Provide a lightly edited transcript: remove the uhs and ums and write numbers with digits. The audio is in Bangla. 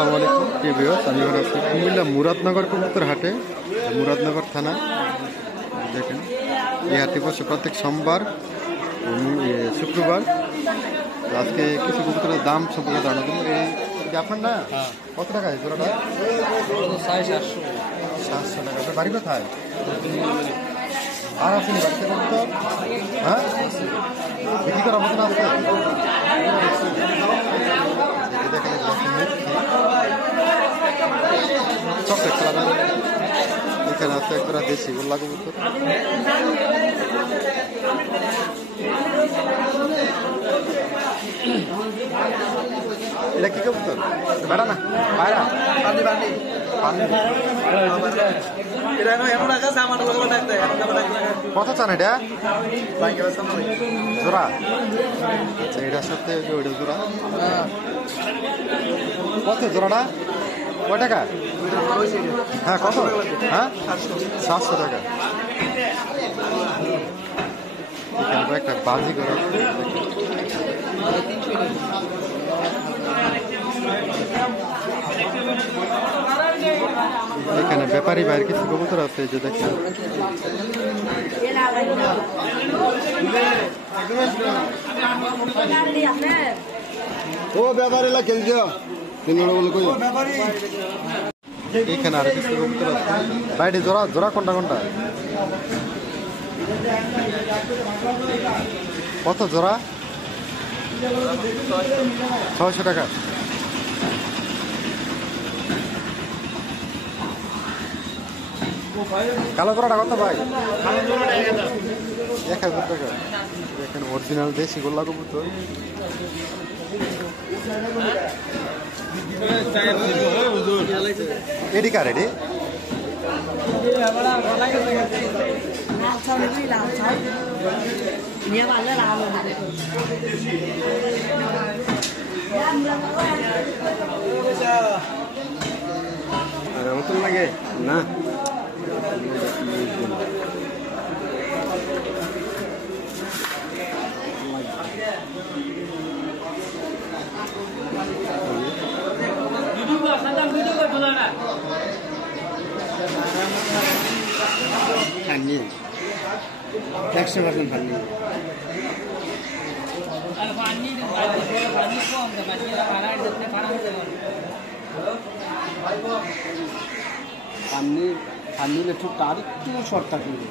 আসসালামু আলাইকুম প্রিয় ভিউয়ার্স, আমি এখন আছি কুমিল্লা মুরাদনগর কবুতর হাটে। মুরাদনগর থানা। দেখেন এই হাটে বসে প্রত্যেক সোমবার ও শুক্রবার। আজকে কিছু কবুতরের দাম সম্পর্কে জানার জন্য এই আপনার না কত টাকা জোড়াটা? 700 টাকা। আপনার বাড়ি কোথায়? আর আসেনি বাড়িতে কবুতর? হ্যাঁ, বিক্রি করার মতন আছে? দেখেন চকলেট কালার, এখানে আছে একটা দেশি গোল্লা কবুতর। এটা কি কবুতর? বেড়া না পায়রা? কত চান এটা জোড়া? আচ্ছা, এটার সাথে ওইটা জোড়া কত জোড়াটা? কয় টাকা? হ্যাঁ কত? হ্যাঁ 700 টাকা। এখানে একটা বাজি করা, এখানে ব্যাপারী বাইরের কিছু কবুতর আছে যে দেখেন। ও ব্যাপারী এখানে আর কিছু কবুতর আছে বাইরে। জোড়া জোড়া কোনটা কোনটা? কত জোড়া? 600 টাকা। কালো জোড়াটা কত ভাই? 1000 টাকা। দেখেন অরিজিনাল দেশি গোল্লা কবুতর। এডি কার এডি? মতন লাগে না। Funny 100% funny. ফানি একটু তার একটু শর্ট থাকবে।